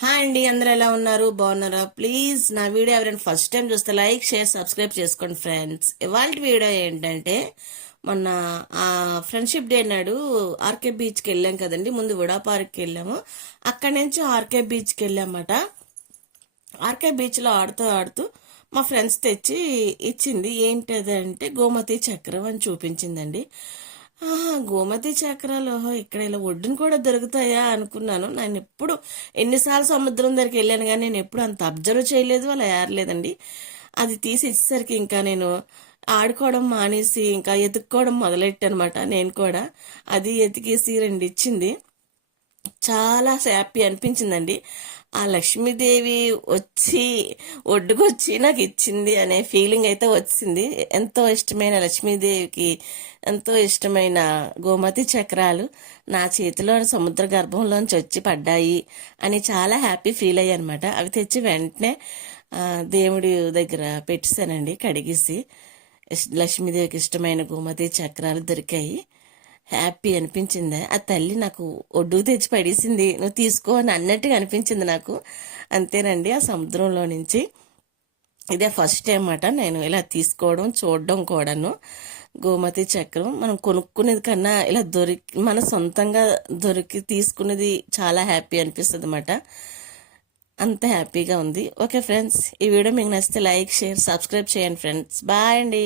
Hi అండి, అందరూ ఎలా ఉన్నారు? బాగున్నారా? ప్లీజ్ నా వీడియో ఎవరైనా ఫస్ట్ టైం చూస్తే లైక్, షేర్, సబ్స్క్రైబ్ చేసుకోండి ఫ్రెండ్స్. ఇవాళ వీడియో ఏంటంటే మొన్న ఆ ఫ్రెండ్షిప్ డే నాడు ఆర్కే బీచ్కి వెళ్ళాం కదండి. ముందు వుడా పార్క్కి వెళ్ళాము, అక్కడి నుంచి ఆర్కే బీచ్కి వెళ్ళామట. ఆర్కే బీచ్లో ఆడుతూ ఆడుతూ మా ఫ్రెండ్స్ తెచ్చి ఇచ్చింది. ఏంటంటే గోమతి చక్రం అని చూపించిందండి. గోమతి చక్రాలు ఇక్కడ ఇలా ఒడ్డున కూడా దొరుకుతాయా అనుకున్నాను. నేను ఎప్పుడు ఎన్నిసార్లు సముద్రం దగ్గరికి వెళ్ళాను కానీ నేను ఎప్పుడు అంత అబ్జర్వ్ చేయలేదు, అలా ఏరలేదండి. అది తీసి ఇచ్చేసరికి ఇంకా నేను ఆడుకోవడం మానేసి ఇంకా ఎతుక్కోవడం మొదలెట్టనమాట. నేను కూడా అది ఎతికేసి రెండు ఇచ్చింది. చాలా హ్యాపీ అనిపించిందండి. ఆ లక్ష్మీదేవి వచ్చి ఒడ్డుకొచ్చి నాకు ఇచ్చింది అనే ఫీలింగ్ అయితే వచ్చింది. ఎంతో ఇష్టమైన లక్ష్మీదేవికి ఎంతో ఇష్టమైన గోమతి చక్రాలు నా చేతిలో సముద్ర గర్భంలోంచి వచ్చి పడ్డాయి అని చాలా హ్యాపీ ఫీల్ అయ్యాయి అనమాట. అవి తెచ్చి వెంటనే దేవుడి దగ్గర పెట్టేశానండి కడిగేసి. లక్ష్మీదేవికి ఇష్టమైన గోమతి చక్రాలు దొరికాయి. హ్యాపీ అనిపించింది. ఆ తల్లి నాకు ఒడ్డు తెచ్చి పడేసింది, నువ్వు తీసుకో అని అన్నట్టుగా అనిపించింది నాకు. అంతేనండి, ఆ సముద్రంలో నుంచి ఇదే ఫస్ట్ టైం అన్నమాట నేను ఇలా తీసుకోవడం చూడడం కూడాను. గోమతి చక్రం మనం కొనుక్కునేది కన్నా ఇలా మన సొంతంగా దొరికి తీసుకునేది చాలా హ్యాపీ అనిపిస్తుంది అన్నమాట. అంత హ్యాపీగా ఉంది. ఓకే ఫ్రెండ్స్, ఈ వీడియో మీకు నచ్చితే లైక్, షేర్, సబ్స్క్రైబ్ చేయండి ఫ్రెండ్స్. బాయ్ అండి.